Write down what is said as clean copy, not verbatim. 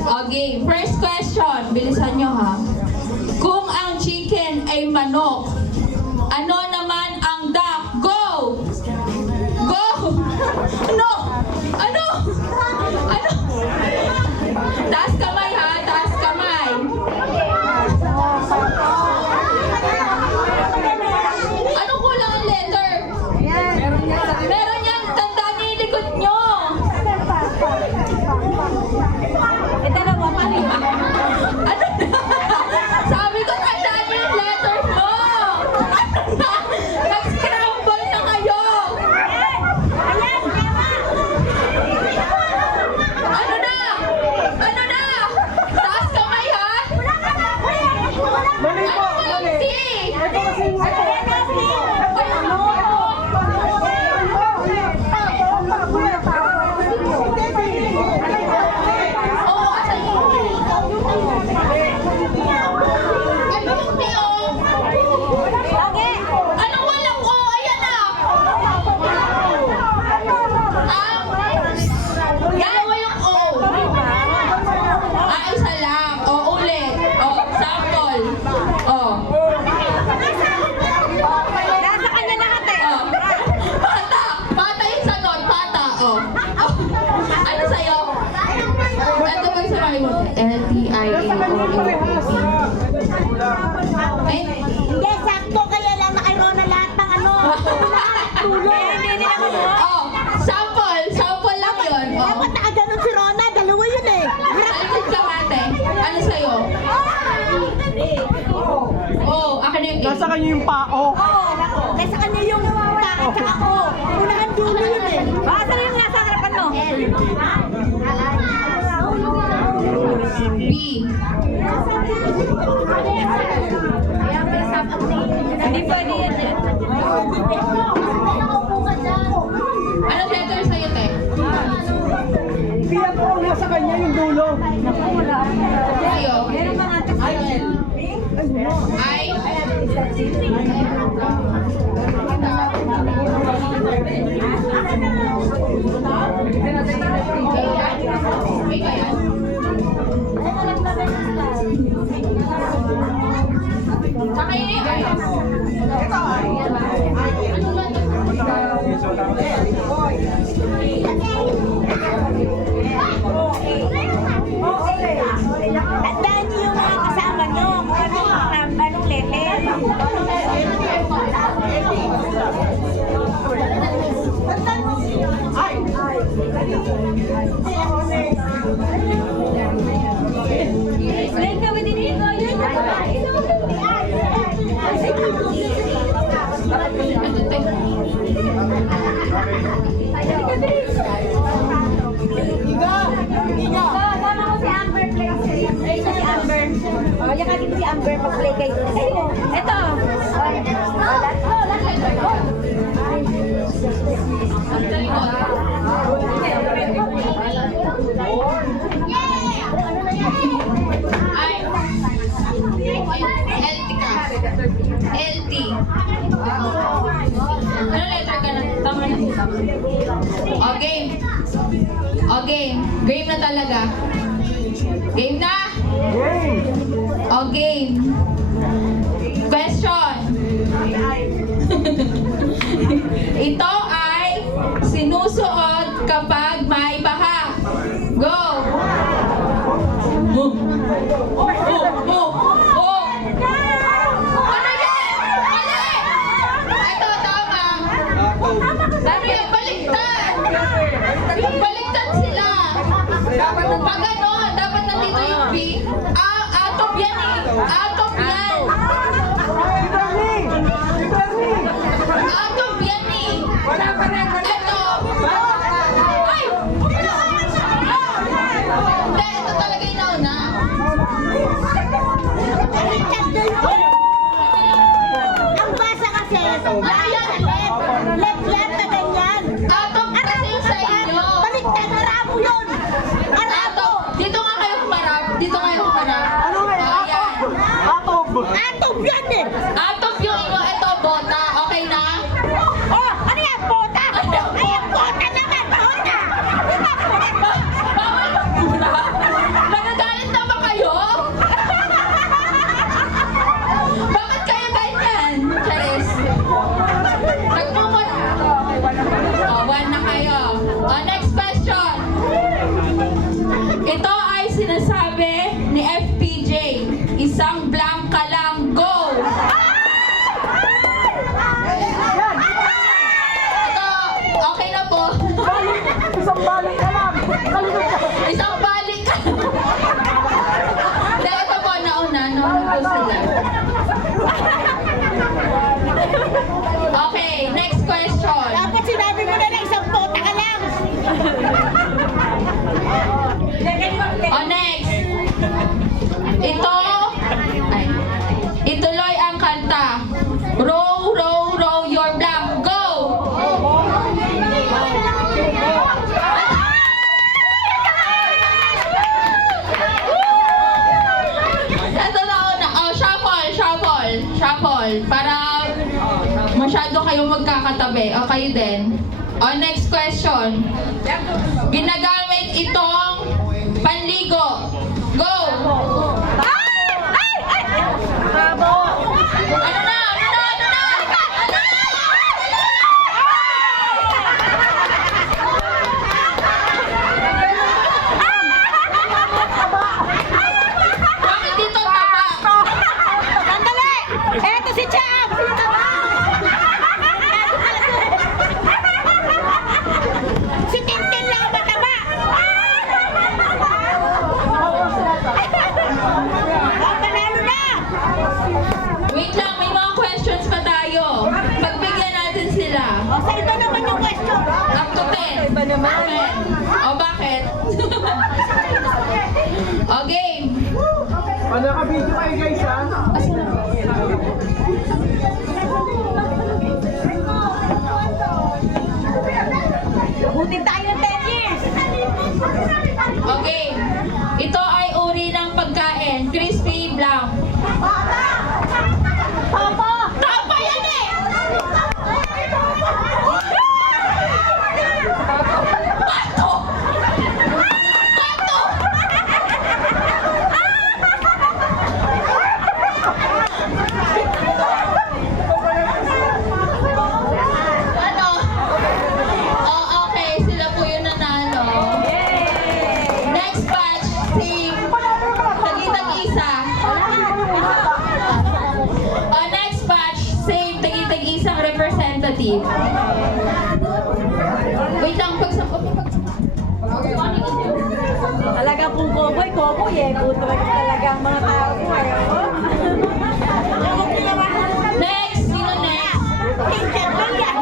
Okay, first question. Bilisan nyo ha. Kung ang chicken ay manok, ano naman ang duck? Go! Go! Ano? Ano? Ano? Taas kamay ha, taas kamay. Anong kulang ang letter? Meron yan, tandaan niyo yung likod nyo. Ano na? Sabi ko, tandaan niyo yung letter mo. Ano na? Nag-scramble na kayo. Ano na? Ano na? Taas kamay ha? Mali po, Ano mali. yung C? Ito kasi Oo, asan yun? Ano yung T, oh? Anong walang O? Ayan na! Dalawa yung O. Isa lang. O, ulit. O, sample. O. Nasa kanya lahat eh. O. Pata! Pata yung sagot. Pata. O. O. Ano sa'yo? Ito ba yung sabi mo? L-T-I-A-O-A-P. Eh? Hindi, sakto kaya lang nakaroon na lahat ng ano. Tulong. Hindi nila ko mo. Oh, sample. Sample lang yun. Oh. Dapat nakaganon si Rona. Dalawa yun eh. Alikod ka ate. Ano sa'yo? Oh, akin yung A. nasa kanya yung pao. Oo. Nasa kanya yung ta at saka O. Unahan dulo yun eh. Baka yung nasa harapan mo. B. Hindi pwede yan eh. Anong letter sa'yo, te? Kaya po, nasa kanya yung dulo. Sa'yo? I. A ba yan? Saka yun yung I. Ano ba ito? Tandaan niyo yung mga kasama niyo. Anong letter? Explain kami din dito. Ano, te? Tama ko si Amber, please. Ay, si Amber. Oh, yan dito si Amber mag-play kayo. Ito. Ang talikod. I. LT ka. LT. Ano letter ka na? Tama na. Okay. Okay. Game na talaga. Game na? Game! Okay. Question. Ito ay sinusuot kapag may baha. Go! Oh! Oh! Oh! Oh! Ano yan? Mali! Ito, tama. Ano yan? Baliktad! Baliktad sila. Pag ano, dapat nandito yung B. Atop yan eh. Atop yan. Si Bernie! Si Bernie! Atop yan eh. Ito. Ay! Hindi, ito talaga yung nauna. table para masyado kayong magkakatabi. O kayo din. O next question. Ginagamit itong panligo. Go! Ano na? Bakit dito taba? Sandali! Eto si Cham! Si Tintin lang mataba! Panalo na! Wait lang, may mga questions pa tayo. Pagbigyan natin sila. O, sa iba naman yung question. Up to 10. Iba naman. O bakit? O game. Naka-video kayo guys ha. Butin tayo ng 10 years. Okay. Ito ay uri ng pagkain. Crispy blanc. Papa! Tapa yan eh! Pato! Pato! Ano? Oh, okay. Sila po yung nanalo. Next batch, si Tagitag-isa. Next batch, same Tagitag-isang representative. Wait lang, Talaga pong koboy eh. Buto talaga ang mga tao ko eh. Next, sino next? Pinsan lang yan.